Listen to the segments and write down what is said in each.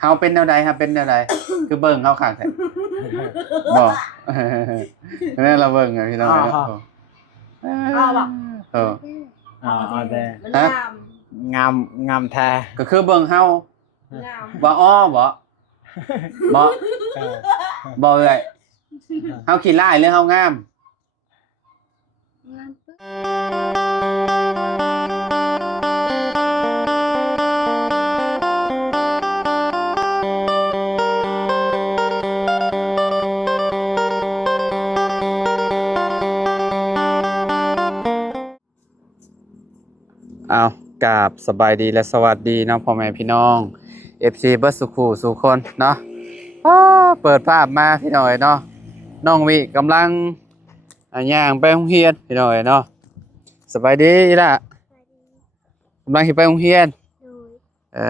เฮาเป็นแนวใดครับเป็นแนวใดคือเบิ่งเฮาข้างแท้บ่นั่นเราเบิ่งอ่ะพี่น้องบ่เออแต่มันงามแท้ ก็คือเบิ่งเฮางาม บ่อ้อบ่บ่เอ้ยเฮาขี้ร้ายหรือเฮางาม งามปึ๊บ เอากราบสบายดีและสวัสดีน้องพ่อแม่พี่น้อง FC เบิร์ดสุขูสู่คนเนาะเปิดภาพมาพี่น้อยเนาะน้องวิกำลังย่างไปโรงเรียนพี่น้อยเนาะสบายดีล่ะกำลังสิไปโรงเรียนเอ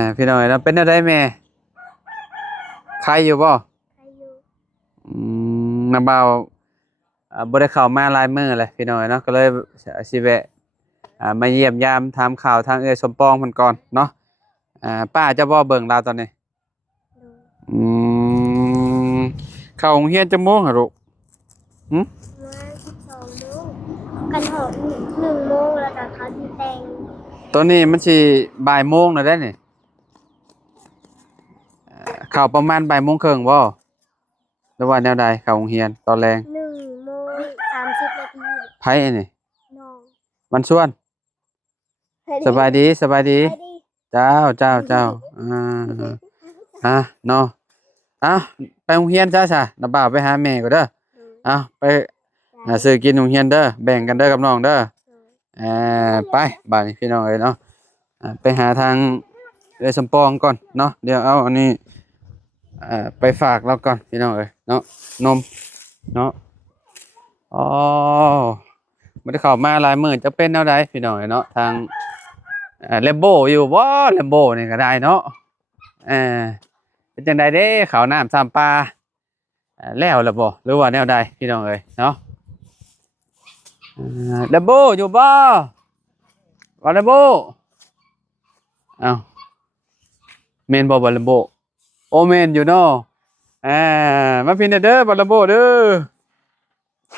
อพี่น้อยเนาะเป็นอะไรแม่ใครอยู่บ่น้าบ่าวบ่ได้เข้ามาหลายมื้อเลยพี่น้อยเนาะก็เลยสิแวะมาเยี่ยมยามถามข่าวทางเอื้อยสมปองเพิ่นก่อนเนาะป้าจะบ่เบิ่งเราตอนนี้อืมเข้าโรงเรียนจักโมงอะลูกหึ มา12 โมงกันหอม1 โมงแล้วก็เขาสิแต่ง ตอนนี้มันสิบ่ายโมงแล้วได้นี่เข้าประมาณบ่ายโมงครึ่งบ่หรือว่าแนวใดเข้าโรงเรียนตอนแรง 1 โมง 30 นาที ไผอันนี้ น้อง มันชวนสบายดีสบายดี ไปดิ เจ้าเนาะไปโรงเรียนจ้าน้าบ่าวไปหาแม่ก็เด้อไปซื้อกินโรงเรียนเด้อแบ่งกันเด้อกับน้องเด้อไปบ้านพี่น้องเอ้ยเนาะไปหาทางเอ้ยสมปองก่อนเนาะเดี๋ยวเอาอันนี้ไปฝากเราก่อนพี่น้องเอ้ยเนาะนมเนาะอ๋อบ่ได้เข้ามาหลายมื้อจะเป็นแนวใดพี่น้องเอ้ยเนาะทางแลมโบอยู่บ่แลมโบนี่ก็ได้เนาะเป็นจังไดเด้ข้าวน้ำซ้ำปลาแล้วล่ะบ่หรือว่าแนวใดพี่น้องเอ้ยเนาะแลมโบอยู่บ่ว่าแลมโบเอ้าแม่นบ่แลมโบโอแม่นอยู่เนาะมาพี่เด้อบ่แลมโบเด้อ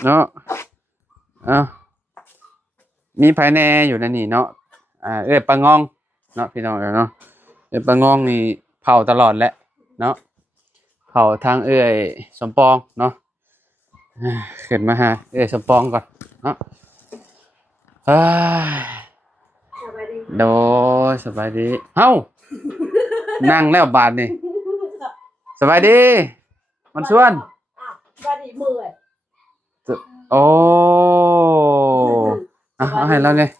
เนาะมีไผแน่อยู่นั่นนี่เนาะเอ้ยปลางองเนาะพี่น้องเนาะเอ้ยปลางองนี่เผาตลอดแหละเนาะเผาทางเอ้ยสมปองเนาะขึ้นมาหาเอ้ยสมปองก่อนเนาะสบายดี โดยสบายดีเฮ้านั่งแล้วบาดนี่สบายดีมันชวน สบายดีมื้อ โอ้เอาให้เราเลย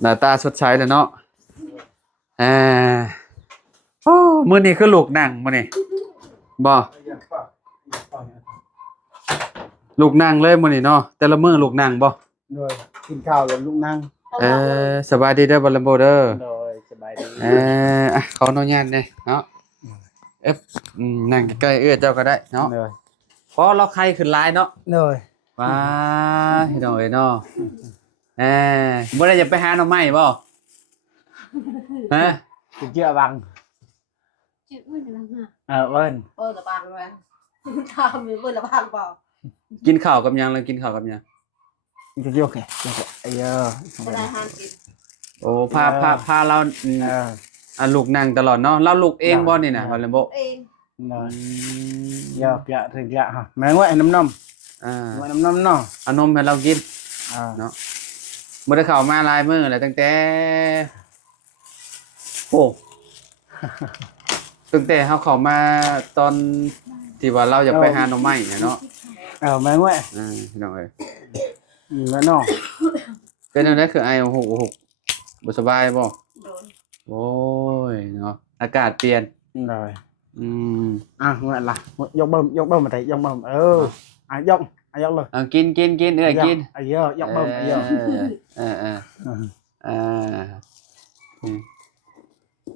หน้าตาสดใสเลยเนาะโอ้มื้อนี้คือลูกนั่งมื้อนี้บ่ลูกนั่งเลยมื้อนี้เนาะแต่ละมื้อลูกนั่งบ่ โดยกินข้าวแล้วลูกนั่ง สบายดีเด้อบ่ลัมโบเด้อ โดยสบายดี ขออนุญาตเด้เนาะนั่งใกล้ๆเอื้อเจ้าก็ได้เนาะ โดย เพราะเราใครขึ้นหลายเนาะ โดย ว้าพี่น้องเอ้ยเนาะบ่ได้จะไปหาหน่อไม้บ่ฮะ กินเจือบัง จิตมื้อละห่า เอิ้น ละบางแม่นทำมีมื้อละบางบ่ กินข้าวกับหยังแล้วกินข้าวกับหยัง จะยกไงไอ้บ่ได้หากิน โอ้พาเราลูกนั่งตลอดเนาะเราลูกเองบ่นี่น่ะว่าแล้วบ่ เอง โดยยอกยะถึงยะฮะแม่งว่าน้ำนมว่าน้ำนมเนาะ เอานมให้เรากิน เนาะ บ่ได้เข้ามาหลายมื้อแล้วตั้งแต่โอ้ ตั้งแต่เฮาเข้ามาตอนที่ว่าเราอยากไปหาหน่อไม้เนี่ยเนาะ แม่งว่า พี่น้องเอ้ย แล้วเนาะ เป็นจังได๋คือไอโอ้โหบ่สบายบ่ โดน โอ้ยเนาะอากาศเปลี่ยน โดย Ừ. งั้นล่ะยกเบิ่มมาได้ยกเบิ่มยกเลย Kiên kiên kiên ơi kiên. ยกเบิ่ม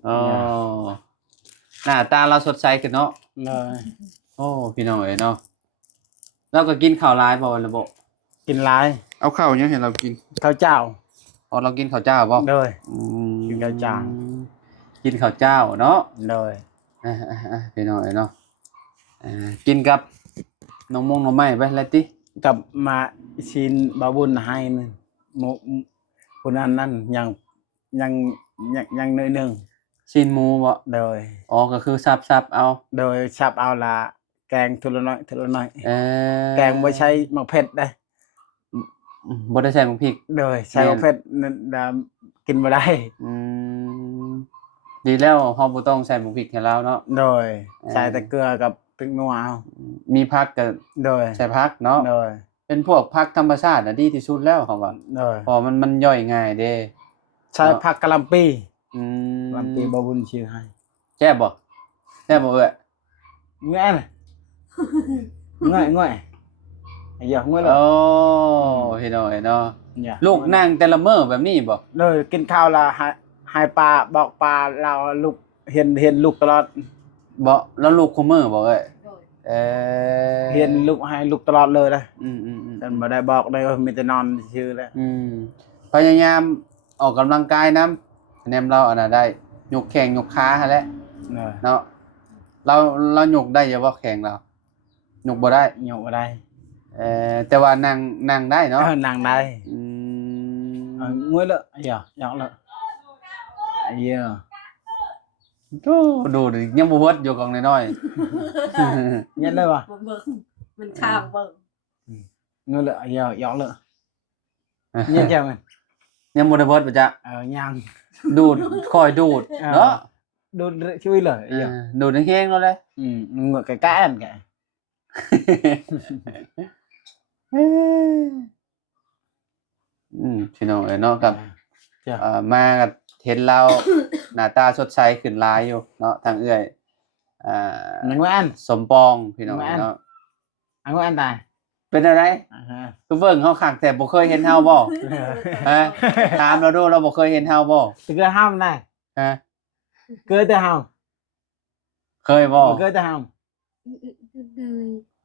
Ồ. Là ta lao sốt say kìa nó. เลย Ồ,พี่น้องเอ้ยเนาะเราก็กินข้าวหลายบ่ล่ะบ่ กินหลาย เอาข้าวยังให้เรากิน ข้าวเจ้า อเรากินข้าวเจ้าบ่ โดย อืม กินข้าวเจ้า กินข้าวเจ้าเนาะ โดย พี่น้องเนาะกินกับน้องมงน้องไม้ไปแล้วติ กับมาชินบาบุญให้นึงหมูคนนั้นยังหน่อยหนึง ชินหมูบ่ โดย อ๋อก็คือซับๆเอา โดยชับเอาละแกงทุละน้อย เออ แกงบ่ใช้มะเผ็ดได้ บ่ได้ใส่หมูพริก โดยใช้มะเผ็ดนั่นกินบ่ได้ อืมดีแล้วเฮาบ่ต้องใส่หมูพริกให้เราเนาะ โดยใช้แต่เกลือกับพริกนัวเอา มีผักก็ โดย ใส่ผักเนาะ โดย เป็นพวกผักธรรมชาติน่ะดีที่สุดแล้วเขาว่า โดย เพอมันย่อยง่ายเด้ ใช้ผักกะหล่ำปี อืม กะหล่ำปีบาบุญชื่อให้ แซ่บบ่แซ่บบ่เอ้ย ง่ายน่ะง่ายไอ้หยอกง่ายเลย โอ้พี่น้องเนาะ อย่า ลูกนั่งแต่ละมื้อแบบนี้บ่ เลยกินข้าวละให้ปลาบอกปลาเราลูกเห็นลูกตลอด บ่แล้วลูกคุมื้อบ่เอ้ย โดย เออ เห็นลูกให้ลูกตลอดเลยนะ อืม แต่บ่ได้บอกได้ว่ามีแต่นอนชื่อแล้ว พยายามออกกำลังกายนำแนมเราอันน่ะได้ยกแข้งยกขาหั่นแหละ เนย เนาะเรายกได้อยู่บ่แข้งเรายกบ่ได้ หยกบ่ได้ แต่ว่านั่งได้เนาะ นางได้ อืม ง่วยเลยไอ้หยอกหยอกเลยไอ้เหี้ย ดูดิยังบ่เบิดอยู่กองน้อย เงี้ยเลยว่ะ มันเบิ่งมันข้างเบิ่ง ง่วยเลยไอ้หยอกหยอกเลย ๆ เงี้ยแค่มัน ยังบ่ได้เบิดบ่จ๊ะ ยัง ดูดคอยดูดเนาะ ดูช่วยเลยไอ้หยอก ดูดแห้งๆแล้วเลย ง่วยใกล้ๆอันแก พี่น้องเนาะกับ จ้ะ มากับเห็นเรา หน้าตาสดใสขึ้นหลายอยู่เนาะทางเอื้อยง่วยอัน สมปองพี่น้องเนาะ ง่วยอันตาย เป็นอะไรคือเบิ่งเฮาคักแต่บ่เคยเห็นเฮาบ่ฮะถามเราดูเราบ่เคยเห็นเฮาบ่ ตึกละห้ามได้ ฮะ เกิดแต่ห้าม เคยบ่ เกิดแต่ห้าม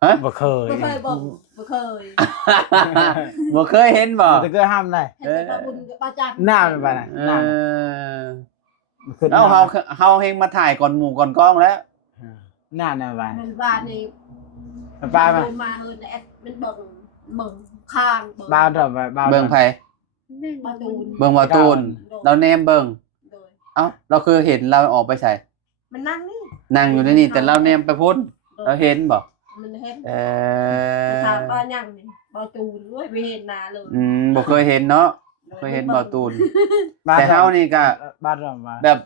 ฮะ บ่เคย บ่เคยเบิ่งบ่เคย บ่เคยเห็นบ่ ตึกละห้ามได้ เห็นแต่บุญกับอาจารย์ หน้ามันไปไหนหน้า แล้วเฮาเฮงมาถ่ายก่อนหมู่ก่อนกล้องแล้ว หน้าเนี่ยไป มันว่านี่ ป้ามา มาเฮินแอดมันเบิ่งข้างเบิ่ง บ้าต่อไปบ้า เบิ่งไผ ประตูน เบิ่งว่าตูนเราแนมเบิ่ง โดย เอ้าเราคือเห็นเราออกไปใส่ มันนั่งนี่ นั่งอยู่ในนี่แต่เราแนมไปพุ่นเราเห็นบ่ มันเห็น เอ มัน อ ถามว่ายังนี่ประตูนด้วยไปเห็นหน้าเลย บ่เคยเห็นเนาะเคยเห็นบ่ตูน แต่เฮานี่ก็ บ้าต่อมา แบบ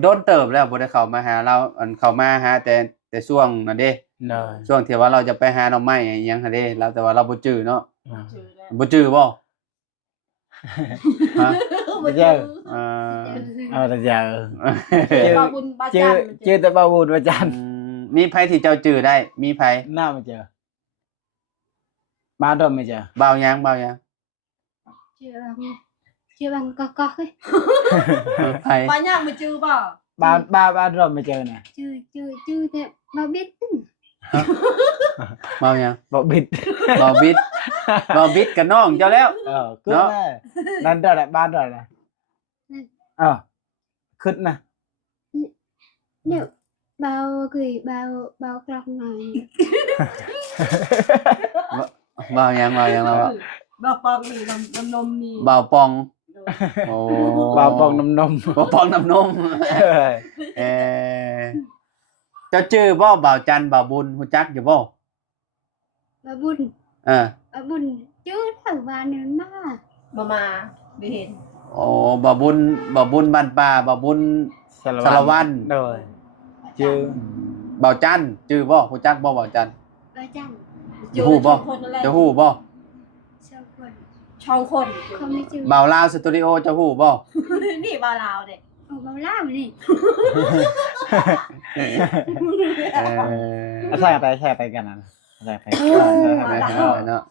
โดนเติบแล้วบ่ได้เข้ามาหาเราอันเข้ามาหาแต่ช่วงนั่นเด้ เลย ช่วงที่ว่าเราจะไปหาหน่อไม้อิหยังหั่นเด้เราแต่ว่าเราบ่จื้อเนาะ เจอแล้ว บ่จื้อบ่ฮะ บ่เจอ เออ แต่เจอ ปาบุญปา เจ จั อน เจอแต่บ้าบุญประจัน มีไผที่เจ้าจื้อได้มีไผ หน้าไม่เจอบ้าต่อไม่เจอ บ่าวยัง chưa bằng có ấy ไผ ปายังไม่จือบ่ บ้าต่อไม่เจอเนี่ย chưa thế bao biết บ่าวยัง บอกบิด บ่าวบิดบ่าวบิดกับน้องเจ้าแล้ว ขึ้นแน่นั่นต่อแหละบ้าต่อแหละขึ้นนะ nếu bao gửi bao cọc này บ่าวยังเราอะ บ่ปองนี่นมนี่ บ่าวปองโอ้ บ้าปองนม บ่าวปองน้ำนมเออเจ้าชื่อบ่บ่าวจันทร์บ่าวบุญฮู้จักอยู่บ่ bao buồn เออ bao buồn chứ thằng bà nữa mà มาไปเห็น โอ้บ่าวบุญบ้านป่าบ่าวบุญ สารวัตร rồi chưa บ่าวจันทร์ชื่อบ่ฮู้จักบ่บ่าวจันทร์ ba trăm จะฮู้บ่จะฮู้บ่ sao quần ช่องคน không biết chữ บ่าวลาวสตูดิโอจะฮู้บ่ นี่บาลาวเด้ ở bao lao gì เออ แช่ไปกันนะแช่ไป เนาะ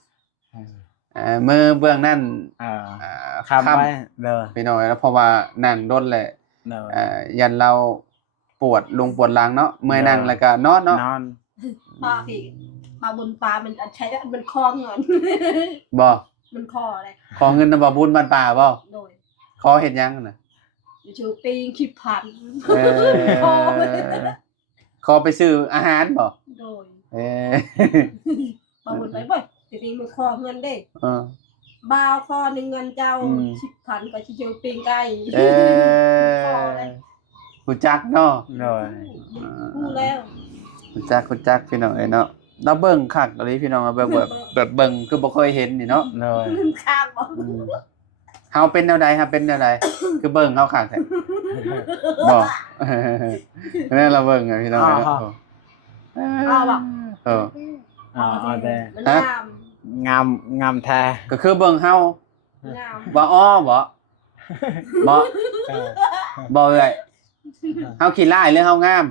มือเบื้องนั่น คำไว้เลย พี่น้อยแล้วเพราะว่านั่งดนแหละ เลย ยันเราปวดหลังเนาะเมื่อยนั่งแล้วก็นอนเนาะ นอน ปลาพี่ปลาบนปลามันใช้มันคล้องเงิน บ่ มันคออะไร ขอเงินนำบ่บุญบ้านป่าบ่ โดย ขอเฮ็ดหยังน่ะ อยู่ชูปีงคิดพัน เออขอไปซื้ออาหารบ่ โดย เออ บางคนไปบ่อยจริงๆมันคอเงินได้ เออ บ่าวคอหนึ่งเงินเจ้า อืม 10,000ก็ชิชูปีงไก่ เออรู้จักเนาะ โดย พูดแล้ว รู้จักพี่น้องเอ้ยเนาะเราเบิ่งคักอะไรพี่น้องแบบเบิ่งคือบ่เคยเห็นนี่เนาะ โดย เงินข้างบ่ อืมเฮาเป็นแนวใดครับเป็นแนวใดคือเบิ่งเฮาคักแท้บ่แม่นเราเบิ่งอะพี่น้องเอ้ยเนาะ เอาบ่ เออ เอาแต่ มัน ฮะ งาม งามแท้ ก็คือเบิ่งเฮาง าม บ่อ้อบ่บ่ เออ บ่เอ้ยเฮาขี้ร้ายหรือเฮางาม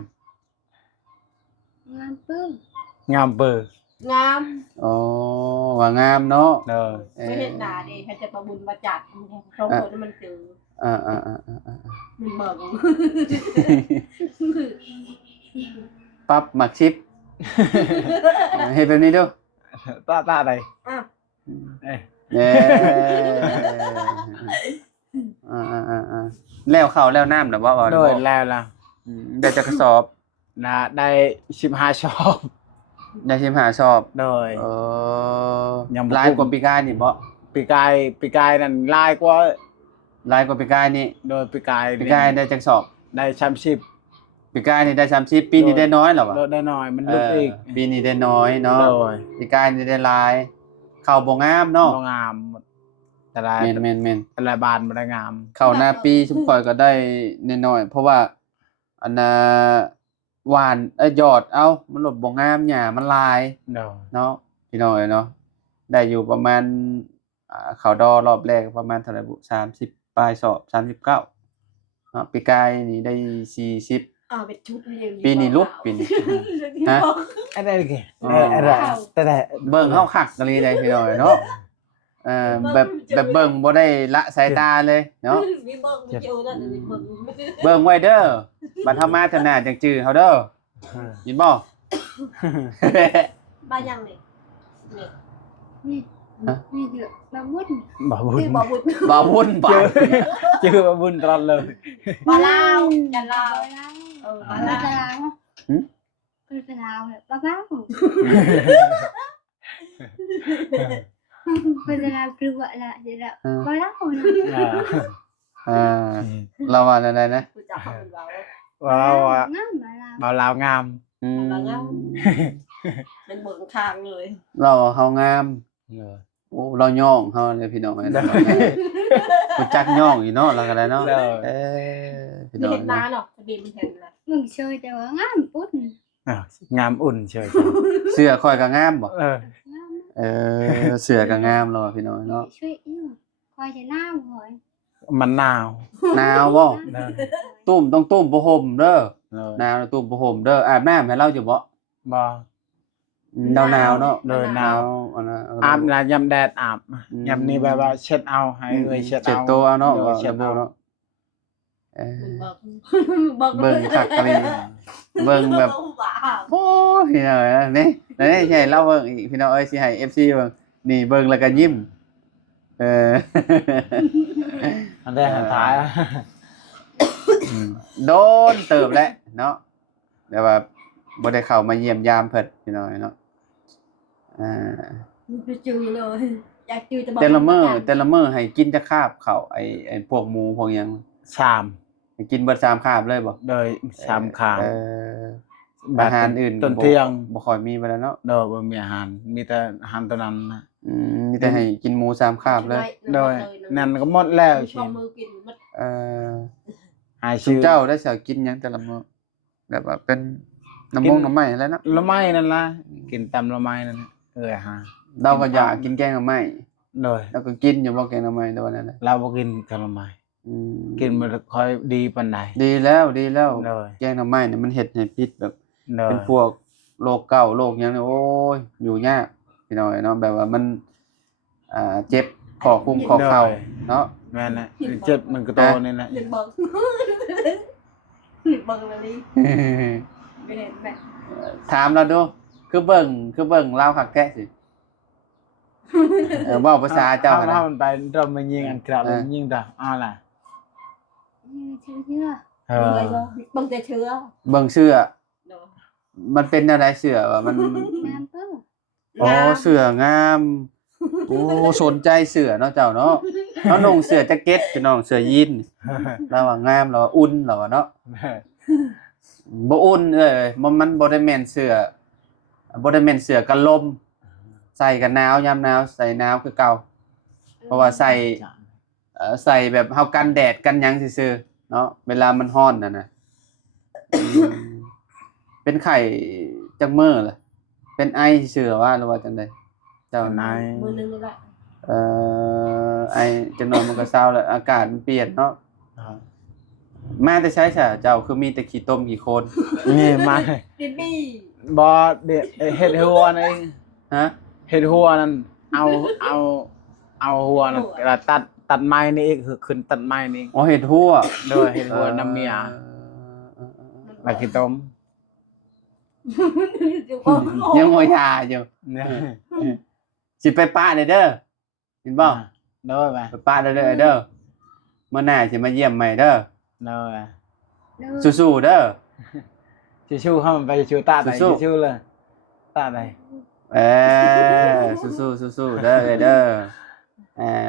งามปึ้ง งามเบอร์ งาม อ๋อว่างามเนาะ โดย ไม่เห็นหน้าดิใครจะประบุญมาจัดตรงคนมันเจอ อ่า มันเบิ่ง ปั๊บหมักชิปเฮ็ดแบบนี้ดู ตาอะไร อ้าว เอ้ย เย้แล้วข้าวแล้วน้ำน่ะบ่ โดยแล้วล่ะ ได้จักกระสอบ นะได้15ชอบ ได้15ชอบ โดย ยังบ่ หลายกว่าปีกายนี่บ่ ปีกายนั่นลายกว่า หลายกว่าปีกายนี่ โดยปีกาย ปีกายได้จักสอบ ได้30 ปีกายนี่ได้30ปีนี้ได้น้อยเหรอวะ ลดได้น้อยมันลดอีก ปีนี้ได้น้อยเนาะ โดย ปีกายนี่ได้หลายข้าวบ่งามเนาะ บ่งามแต่ละ แม่น แต่ละบานบ่ได้งาม ข้าวหน้าปีชุมข่อยก็ได้น้อยๆเพราะว่าอันน่ะหวานหยอดเอามันหลดบ่งามหญ้ามันลาย โดย เนาะพี่น้องเอ้ยเนาะได้อยู่ประมาณข้าวดอรอบแรกประมาณเท่าไหร่บุ30ปลายสอบ39เนาะปีกายนี่ได้40 เป็นชุดอย่าง ปีนี้ลุกปีนี้ ฮะ อะไรแก อ๋อ อะไรแต่ เบิ่งเฮาคักกะลีได้พี่น้องเอ้ยเนาะแบบเบิ่งบ่ได้ละสายตาเลยเนาะ มีเบิ่งมีเจอนั่นมีเบิ่ง เบิ่งไว้เด้อบัดเฮามาเท่าหน้าจังจื้อเฮาเด้อยินบ่ บ้านยังนี่นี่ นี่เดือดละมุน บ่บุญ คือบ่บุญ บ่วุ่นบ่ เจอบ่บุญตลอดเลย บ่ลาวจันลาว บ้า บ่ ลา ลาว เป็นลาวเลยบ้าเป็นลาวคือว่าละเดี๋ยวบ้าลาวนะ เราว่าอะไรนะ รู้จักเขาเป็นเรา ว้าว งามบ้าลาว บ่าวลาวงาม เป็นเบิ่งข้างเลย เราเฮางามโอ้เราย่องเฮาเลยพี่น้องเอ้ยรู้จักย่องอีเนาะเราก็ได้เนาะพี่ ไม่ น้อง เห็นหน้าเนาะทะเบียนมันเห็นแล้ว มึงเชยแต่ว่างามปุ๊ด งามอุ่นเฉย เสื้อค่อยก็งามบ่ เออง าม เสื้อก็งามแล้วพี่น้องเนาะ ช่วยอิ่วคอยจะหน้าหอย มันหนาว หนาวบ่ตุ้มต้องตุ้มผ้าห่มเด้อ เลย หนาวตุ้มผ้าห่มเด้ออาบน้ำให้เราอยู่บ่ บ่ หนาวเนาะ เลยหนาว อันน่ะ อาบน้ำยามแดดอาบยามนี้แบบว่าเช็ดเอาให้เอ้ยเช็ด เช็ด เอา โตเอาเนาะ เช็ดเอา เนาะ มันเบิ่ง เบิ่งคักกะลีเบิ่งแบบ โอ้ยพี่น้องเอ้ยนี่ใหญ่เล่าเบิ่งอีกพี่น้องเอ้ยสิให้ FC เบิ่งนี่เบิ่งแล้วก็ยิ้มอันแรกหันท้าย โดนเติบแล้วเนาะแต่ว่าบ่ได้เข้ามาเยี่ยมยามเพิ่นพี่น้องเนาะไปจือเลยอยากจือจะบอก แต่ละมื้อให้กินจะคาบข้าวไอ้พวกหมูพวกหยัง ชาม ให้กินเบิด3คาบเลยบ่ โดยชามขาง อาหารอื่น ตอนเที่ยง บ่ค่อยมีไปแล้วเนาะ โดยบ่มีอาหารมีแต่อาหารตัวนั้นนะ มีแต่ให้กินหมู3คาบเลย โดยนั่นก็หมดแล้ว ชิ ชิ มือกินมัน หาย สุ ชื่อ เจ้าได้เสิกินหยังแต่ละมื้อแบบว่าเป็นน้ำมงน้ำไม้แล้วเนาะ ละไม้นั่นล่ะกินตำละไม้นั่นน่ะอาหาร เราก็อยากกินแกงน้ำไม้ โดย แล้วก็กินอยู่บ่แกงน้ำไม้แต่ว่านั่นแหละ เราบ่กินกะละไม้กินมันค่อยดีปานใด ดีแล้ว โดย แกงน้ำไม้เนี่ยมันเฮ็ดให้พิษแบบ โดย เป็นพวกโรคเก่าโรคหยังเนี่ยโอ้ยอยู่ยากพี่น้อยเนาะแบบว่ามันเจ็บข้อคุ้มข้อเข่าเนาะ แม่นน่ะเจ็บมันก็โตนี่แหละ เห็นเบิ่งเบิ่งเลยไม่เห็นแบบ ถามเราดูคือเบิ่งลาวคักแท้สิ เว้าภาษาเจ้า ถ้า นะ มันไปเรามายิงอันกระเรายิงต่อล่ะ เชื่อ เอ มึง อ เลยบ่มึงจะเชื่อ เบิ่งเสื้อ เนาะ มันเป็นอะไรเสื้อวะมัน น้ำปื้อ อ๋อเสื้องามโอ้สนใจเสื้อเนาะเจ้าเนาะเนาะนุ่งเสื้อแจ็คเก็ตพี่น้องเสื้อยีนเราว่างามเราว่าอุ่นเราว่าเนาะบ่อุ่นมันบ่ได้แม่นเสื้อบ่ได้แม่นเสื้อกันลมใส่กันหนาวยามหนาวใส่หนาวคือเก่าเพราะว่าใส่แบบเฮากันแดดกันหยังซื่อๆเนาะเวลามันร้อนน่ะนะเป็นไข้จักมื้อล่ะเป็นไอซื่อๆว่าหรือว่าจังได๋เจ้านาย มือนึงนี่แหละ ไอจังหน่อยมันก็เศร้าแล้วอากาศมันเปลี่ยนเนาะมาแต่ใช้ซะเจ้าคือมีแต่ขี้ต้มขี้โคลน นี่มา ดินบี้ บ่เด็ดเฮ็ดหัวนั่น ฮะ เฮ็ดหัวนั่นเอาหัวนั่นตัดไม้นี่อีกคือขึ้นตัดไม้นี่ อ๋อเห็ดหัว โดยเฮ็ดหัวน้ำเมียแล้วขี้ต้ม ยังโหยทาอยู่ เนี่ย สิไปป้าเด้อเห็นบ่ โดยไป ไปป้าเด้อเด้อมื้อหน้าสิมาเยี่ยมใหม่เด้อ โดย สู้ๆเด้อ ชูๆเฮามันไปชูตาไหน สู้ ชูเลยตาไหน สู้ๆเด้อเด้อ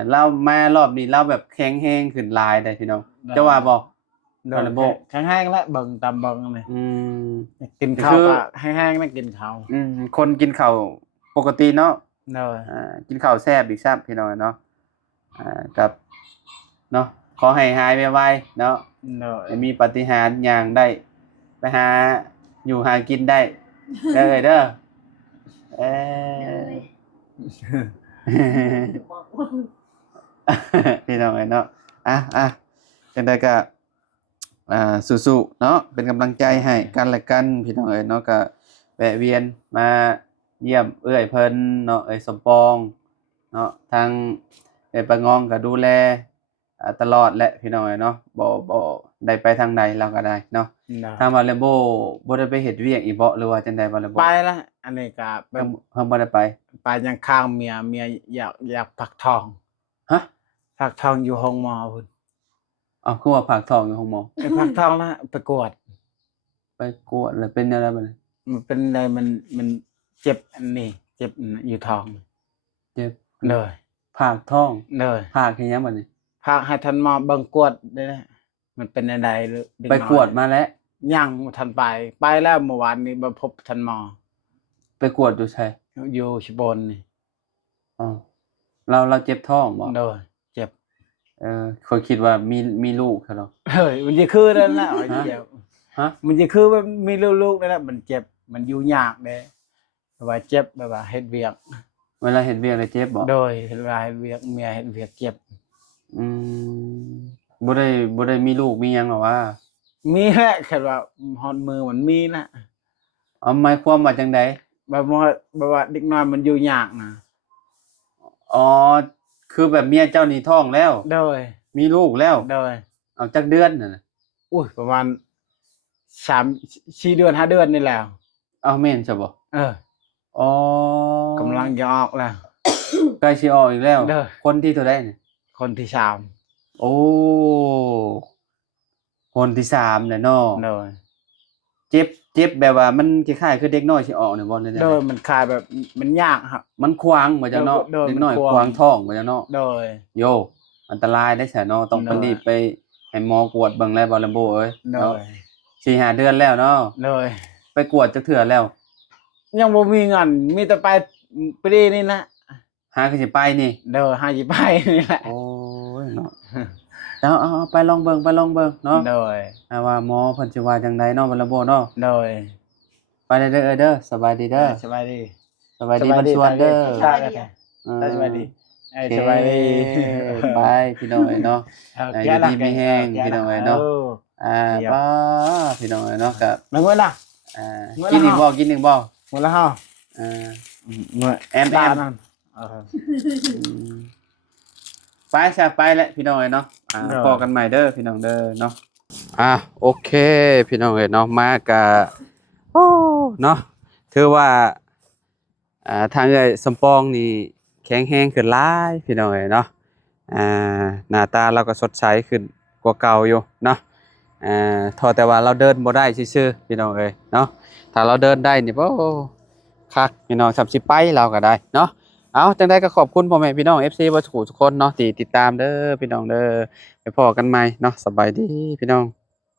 เรามารอบนี้เราแบบแข็งแรงขึ้นหลายได้พี่น้องจะว่าบ่ โดยแห้งๆแล้วเบิ่งตามเบิ่งนี่ อืม กินข้าว คือ ก็แห้งๆนะกินข้าว คนกินข้าวปกติเนาะ โดย กินข้าวแซ่บอีกซับพี่น้องเนาะกับเนาะขอให้หายไวๆเนาะ โดย ให้มีปาฏิหาริย์อย่างได้ไปหาอยู่หากินได้เด้อเด้อเออ พี่น้องเนาะจังได๋ก็สู้ๆเนาะเป็นกำลังใจให้กันและกันพี่น้องเนาะก็แวะเวียนมาเยี่ยมเอื้อยเพิ่นเนาะสมปองเนาะทางปะงองก็ดูแลตลอดแหละพี่น้องเนาะบ่ได้ไปทางใดเราก็ได้เนาะทางบาเลโบบ่ได้ไปเฮ็ดเวียกอีบ่หรือว่าจังได๋บาเลโบ ไปละอันนี้ก็ไป เพิ่นบ่ได้ไป ไปยังข้างเมียอยากพักทอง ฮะ พักทองอยู่ห้องหมอพุ่น เอาคือว่าผากท้องอยู่ห้องหมอ ไปพักทองละไปกวด ไปกวดแล้วเป็นอะไรบัดนี้ มันเป็นอะไรมันเจ็บอันนี้เจ็บอยู่ท้อง เจ็บ เลย ผากท้อง เลย ผากเฮ็ดหยังบัดนี้ พักให้ท่านหมอเบิ่งกวดได้นะมันเป็นอะไรหรือเด็ ไป น้อย กวดมาแล้ว ยังบ่ทันไปแล้วเมื่อวานนี้มาพบท่านหมอ ไปกวดอยู่ไส อยู่ชิบนนี่ อ๋อเราเจ็บท้องบ่ โดยเจ็บ เขาคิดว่ามีลูกเหรอ เฮ้ยมันจะคือนั่นแหละ ฮะ เจ็บ ฮะ มันจะคือว่ามีลูกๆนั่นแหละมันเจ็บมันอยู่ยากเด้แบบว่าเจ็บแบบว่าเฮ็ดเวียก เวลาเห็นเวียกเลยเจ็บบ่ โดยเวลาเฮ็ดเวียกเมียเฮ็ดเวียกเจ็บ อืมบ่ได้มีลูกมีหยังหรอวะ มีแหละแค่ว่าฮอดมือมันมีนะ เอาหมายความว่าจังได๋ แบบว่าเด็กน้อยมันอยู่ยากนะ อ๋อคือแบบเมียเจ้านี่ท้องแล้ว โดย มีลูกแล้ว โดย เอาจักเดือนน่ะ อุ้ยประมาณ4 เดือน5 เดือนนี่แหล้ว เอาแม่นซะบ่ อ๋อก ำลังจะออกแล้ว ใกล้สิออกอีกแล้ว เด้อ คนที่เท่าใดนี่ คนที่3 โอ้คนที่3แล้วเนาะ โดย เจ็บแบบว่ามันคล้ายๆคือเด็กน้อยสิออกนี่บ่ได้ โดยมันคลายแบบมันยากครับ มันขวางบ่จังเนาะ โดย เด็กน้อย มันขวาง ขวางท้องบ่จังเนาะ โดย โยอันตรายได้ซะเนาะต้องไป โดย รีบไปให้หมอกวดเบิ่งแล้วบ่ลำโบเอ้ย โด เนาะ ย 4-5 เดือนแล้วเนาะ โดย ไปกวดจักเทื่อแล้ว ยังบ่มีเงินมีแต่ไปปีนี่นะ หาคือสิไปนี่ โดยหาสิไปนี่แหละ โอ้ยเนาะเอาไปลองเบิ่งเนาะ โดย ว่าหมอเพิ่นสิว่าจังไดเนาะบ่ลำโบเนาะ โดย ไปเด้อเด้อสบายดีเด้อ สบายดี สบายดีมันชวนเด้อ ใช่ครับ สบายดี โอเค สบายดี ไปพี่น้องเอ้ยเนาะ อยู่ดีมีแฮงพี่น้องเอ้ยเนาะ เดี๋ยว ป้าพี่น้องเอ้ยเนาะก็ มึงว่าล่ะ เมื่อ กินอีก ละ บ่กินอีกบ่ มึงละเฮา อ่า มึง แอม ตานั่น ไปซะไปแล้วพี่น้องเอ้ยเนาะ เด้อ พอกันใหม่เด้อพี่น้องเด้อเนาะโอเคพี่น้องเอ้ยเนาะมากะโอ้เนาะถือว่าทางเอ้ยสมปองนี่แข็ ข็งแรงขึ้นหลายพี่น้องเอ้ยเนาะหน้าตาเราก็สดใสขึ้นกว่าเก่าอยู่เนาะโทษแต่ว่าเราเดินบ่ได้ซื่อๆพี่น้องเอ้ยเนาะถ้าเราเดินได้นี่บ่คักพี่น้องสำสิไปเราก็ได้เนาะเอาจังได๋ก็ขอบคุณพ่อแม่พี่น้อง FC บ่ทุกคนเนาะที่ติดตามเด้อพี่น้องเด้อไปพ้อกันใหม่เนาะสบายดีพี่น้อง